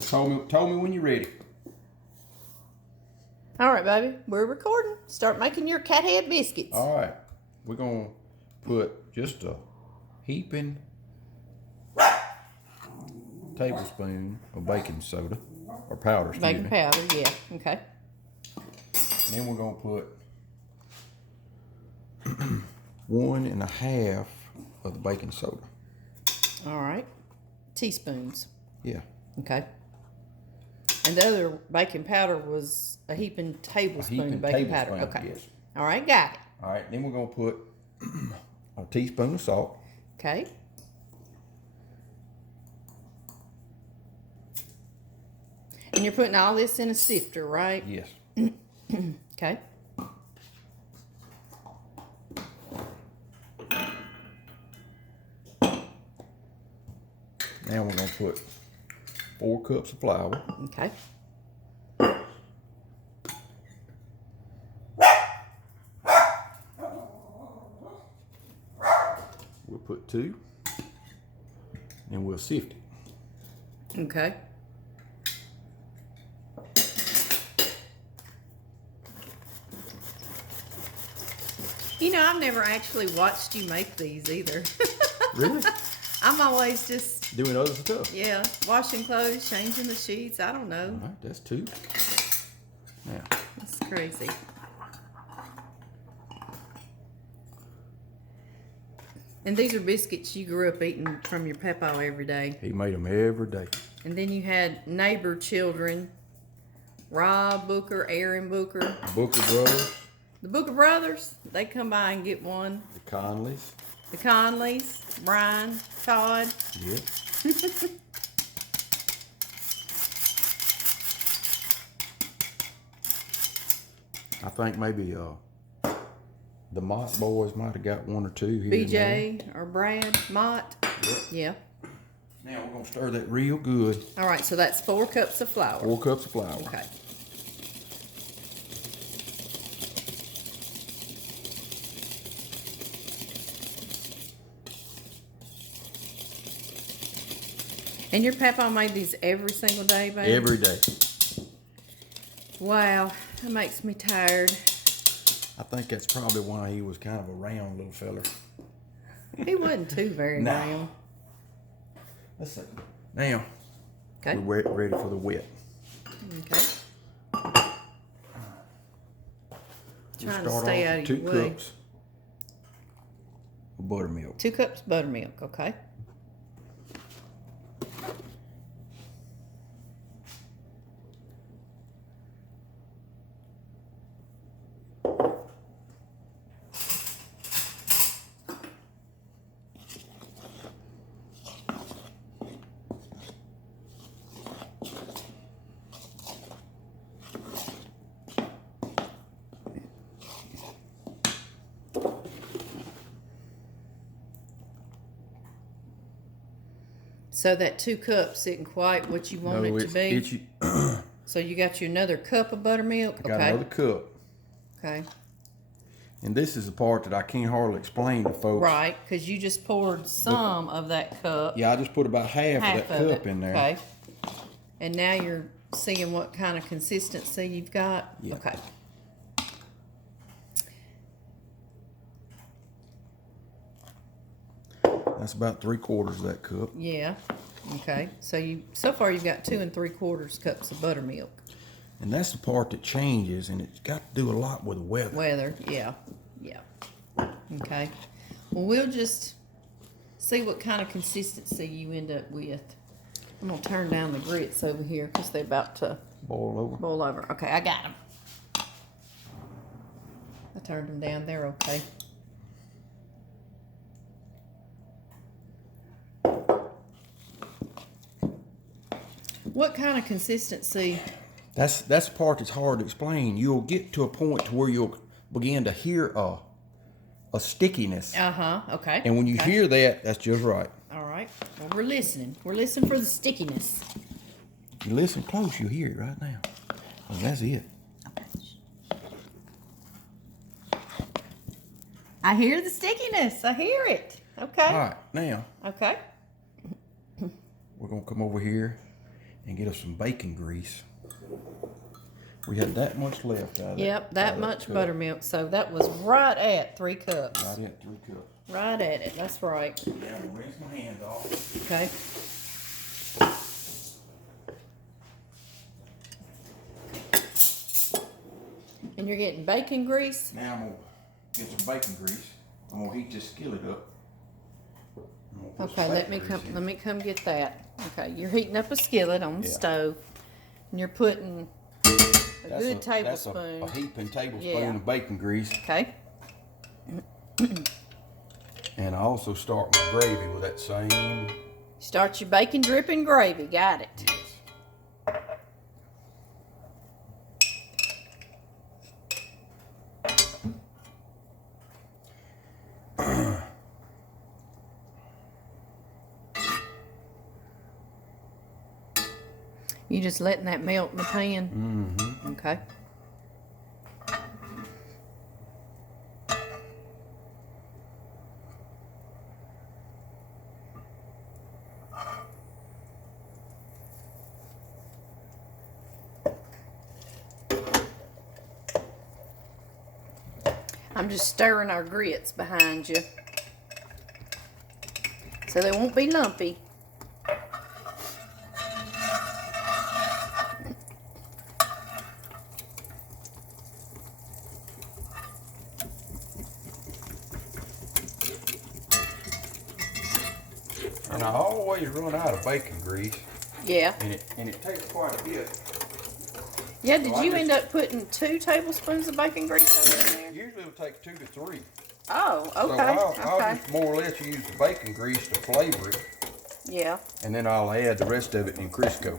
Tell me when you're ready. All right, baby, we're recording. Start making your Cathead biscuits. All right, we're gonna put just a heaping tablespoon of baking soda or powder. Baking powder, yeah. Okay. Then we're gonna put 1.5 of the baking soda. All right. Teaspoons. Yeah. Okay. And the other baking powder was a heaping tablespoon of baking powder. Okay. Yes. All right, got it. All right, then we're gonna put a teaspoon of salt. Okay. And you're putting all this in a sifter, right? Yes. Okay. Now we're gonna put 4 cups of flour. Okay. We'll put 2, and we'll sift it. Okay. You know, I've never actually watched you make these either. Really? I'm always just, Doing other stuff. yeah, washing clothes, changing the sheets. I don't know. All right, that's 2. Now, That's crazy. And these are biscuits you grew up eating from your Papaw every day. he made them every day. And then you had neighbor children, Rob Booker, Aaron Booker, Booker Brothers, the Booker brothers. They come by and get one. the Conleys. The Conleys, Brian, Todd. Yep. I think maybe the Mott boys might have got 1 or 2 here. BJ or Brad Mott. Yep. Yeah. Now we're gonna stir that real good. All right, so that's 4 cups of flour. 4 cups of flour. Okay. And your Papaw made these every single day, baby? Every day. Wow, that makes me tired. I think that's probably why he was kind of a round little fella. He wasn't too very No. round. Let's see. Now, Okay. we're ready for the wet. Okay. We'll Trying to start stay off out with of your 2 way. cups of buttermilk. 2 cups buttermilk, okay. So that 2 cups isn't quite what you want it to be. So you got you another cup of buttermilk. I got Okay. another cup. Okay. And this is the part that I can't hardly explain to folks. Right, because you just poured some of that cup. Yeah, I just put about half of that cup in there. Okay. And now you're seeing what kind of consistency you've got. Yeah. Okay. That's about 3/4 of that cup. Yeah. Okay. So far you've got 2 3/4 cups of buttermilk. And that's the part that changes, and it's got to do a lot with the weather. Weather, yeah. Yeah. Okay. Well, we'll just see what kind of consistency you end up with. I'm going to turn down the grits over here because they're about to Boil over. boil over. Okay, I got them. I turned them down. They're okay. What kind of consistency? That's the part that's hard to explain. You'll get to a point to where you'll begin to hear a stickiness. Uh-huh, okay. And when you okay. hear that, that's just right. All right. Well, we're listening. We're listening for the stickiness. If you listen close, you'll hear it right now. Well, that's it. I hear the stickiness. I hear it. Okay. All right, now Okay. we're going to come over here and get us some bacon grease. We had that much left out of Yep, that much buttermilk. So that was right at 3 cups. Right at 3 cups. Right at it. That's right. Now I'm gonna rinse my hands off. Okay. And you're getting bacon grease? Now I'm gonna get some bacon grease. I'm gonna heat this skillet up. Okay, let me come get that. Okay, you're heating up a skillet on the stove, and you're putting a good tablespoon. That's a heaping tablespoon of bacon grease. Okay. And I also start my gravy with that same. Start your bacon dripping gravy. Got it. Yes. You just letting that melt in the pan? Mm-hmm. Okay. I'm just stirring our grits behind you so they won't be lumpy. And I always run out of bacon grease. Yeah. And it takes quite a bit. Yeah, did you end up putting 2 tablespoons of bacon grease over in there? Usually it'll take 2 to 3. Oh, okay. So I'll just more or less use the bacon grease to flavor it. Yeah. And then I'll add the rest of it in Crisco.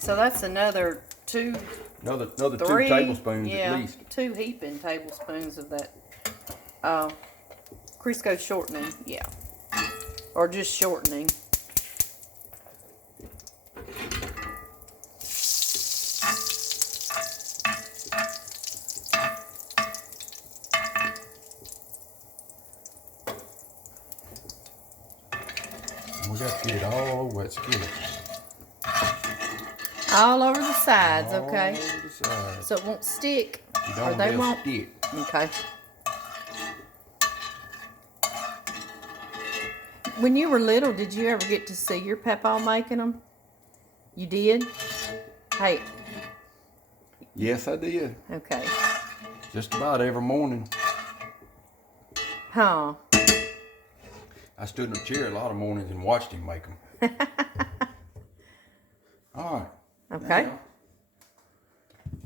So that's another 2, Another 3, 2 tablespoons at least. 2 heaping tablespoons of that Crisco shortening. Yeah. Or just shortening. We got to get it all over that skillet. All over the sides, All okay? over the sides. So it won't stick. You Or don't they let it won't. stick. Okay. When you were little, did you ever get to see your Papaw making them? You did? Hey. Yes, I did. Okay. Just about every morning. Huh. I stood in a chair a lot of mornings and watched him make them. All right. Okay.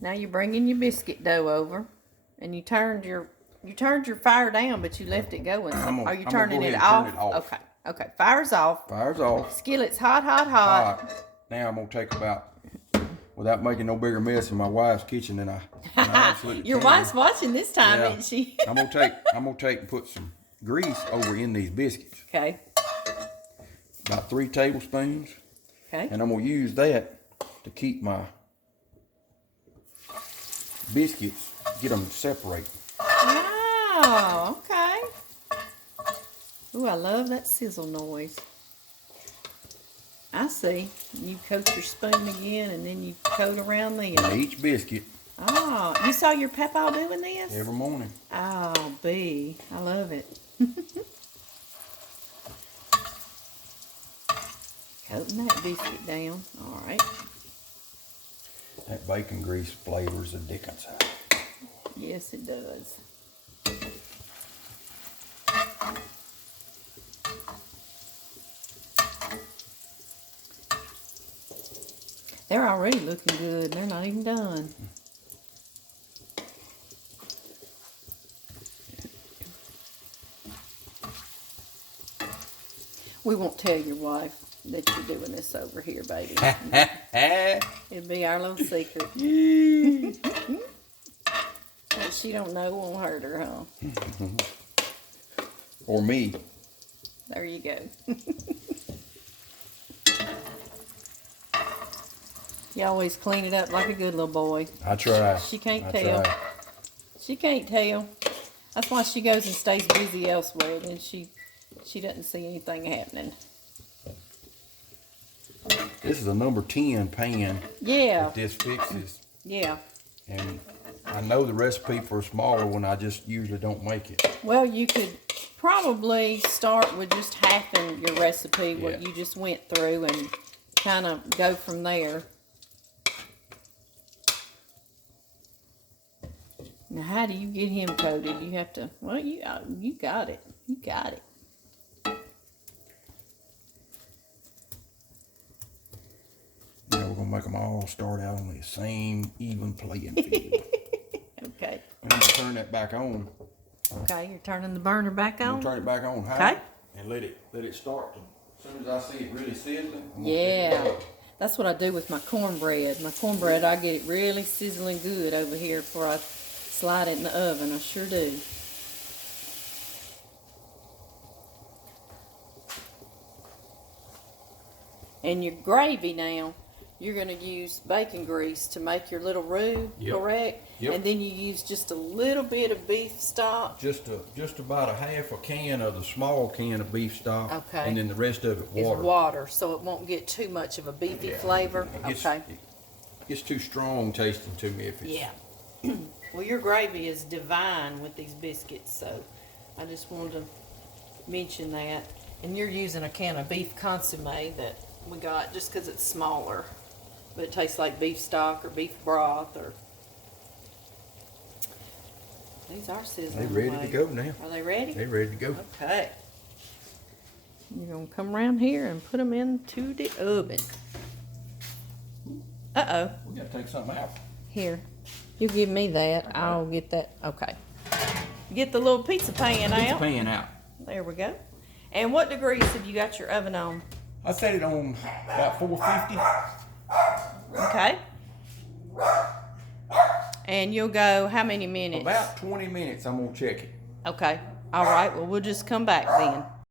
Now you're bringing your biscuit dough over, and you turned your fire down, but you left it going. Are you turning it off? Turn it off. Okay. Okay. Fire's off. Fire's off. Skillet's hot, hot, hot. All right. Now I'm gonna take about, without making no bigger mess in my wife's kitchen than I absolutely Your can. wife's watching this time, Yeah. isn't she? I'm gonna take and put some grease over in these biscuits. Okay. About 3 tablespoons. Okay. And I'm gonna use that to keep my biscuits, get them to separate. Oh, okay. Ooh, I love that sizzle noise. I see. You coat your spoon again, and then you coat around them. And each biscuit Oh, you saw your Papaw doing this? every morning. Oh, B. I love it. Coating that biscuit down. All right. That bacon grease flavors the dickens out. Yes, it does. They're already looking good. They're not even done. We won't tell your wife that you're doing this over here, baby. It'll be our little secret. What she don't know won't hurt her, huh? Or me. There you go. You always clean it up like a good little boy. I try. She can't I tell. try. She can't tell. That's why she goes and stays busy elsewhere, and she doesn't see anything happening. This is a number 10 pan Yeah, that this fixes. yeah. And I know the recipe for a smaller one, I just usually don't make it. Well, you could probably start with just halving your recipe, what Yeah. you just went through, and kind of go from there. Now, how do you get him coated? You have to, well, you got it. You got it. Yeah, we're gonna make them all start out on the same even playing field. Okay. And I'm gonna turn that back on. Okay, you're turning the burner back I'm on? gonna turn it back on high. Okay. And let it start to, as soon as I see it really sizzling. I'm gonna Yeah. take it out. That's what I do with my cornbread. My cornbread, I get it really sizzling good over here before I slide it in the oven. I sure do. And your gravy now, you're going to use bacon grease to make your little roux, Yep. correct? Yep. And then you use just a little bit of beef stock. Just about a half a can of the small can of beef stock. Okay. And then the rest of it Is water. water, so it won't get too much of a beefy Yeah. flavor. It gets, Okay. it gets too strong tasting to me if it's. Yeah. Well, your gravy is divine with these biscuits, so I just wanted to mention that. And you're using a can of beef consomme that we got just because it's smaller, but it tastes like beef stock or beef broth or. These are sizzling. They ready away. to go now. Are they ready? They ready to go. Okay. You're gonna come around here and put them into the oven. Uh-oh. We gotta take something out. Here. You give me that. I'll get that. Okay. Get the little pizza pan Put the out. pan out. There we go. And what degrees have you got your oven on? I set it on about 450. Okay. And you'll go how many minutes? About 20 minutes, I'm gonna check it. Okay. All right. Well, we'll just come back then.